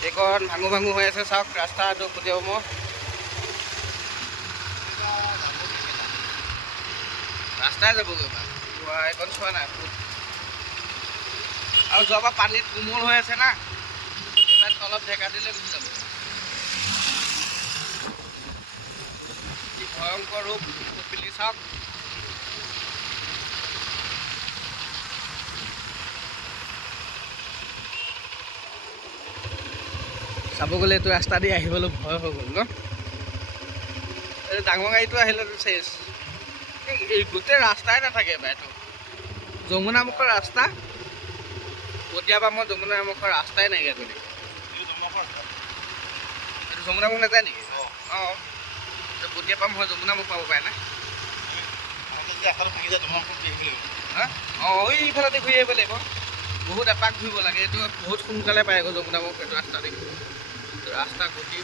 এইখন ভাঙো ভাঙো হৈ আছে চাওক ৰাস্তাটো পঠিয়াব মই ৰাস্তাই যাবগৈ বাৰু এইখন চোৱা নাই আৰু যোৱাবাৰ পানীত কোমল হৈ আছে না এইবাৰ অলপ ঢেকা দিলে গুচি যাব কি ভয়ংকৰ ৰূপ কপিলি চাওক চাব গ'লে এইটো ৰাস্তা দি আহিবলৈ ভয় হৈ গ'ল ন এই ডাঙৰ গাড়ীটো আহিলেতো চেচ এই গোটেই ৰাস্তাই নাথাকে এইটো যমুনামুখৰ ৰাস্তা কেতিয়াবা মই যমুনামুখৰ ৰাস্তাই নাইকিয়া কৰি দিম এইটো যমুনামুখ নাযায় নেকি অঁ কেতিয়াবা মই যমুনামুখ পাব পাৰে না অঁ এইফালেদি ঘূৰি আহিব লাগিব বহুত এপাক ঘূৰিব লাগে এইটো বহুত সোনকালে পায় আকৌ যমুনামুখ এইটো ৰাস্তা দি ৰাস্তা গতি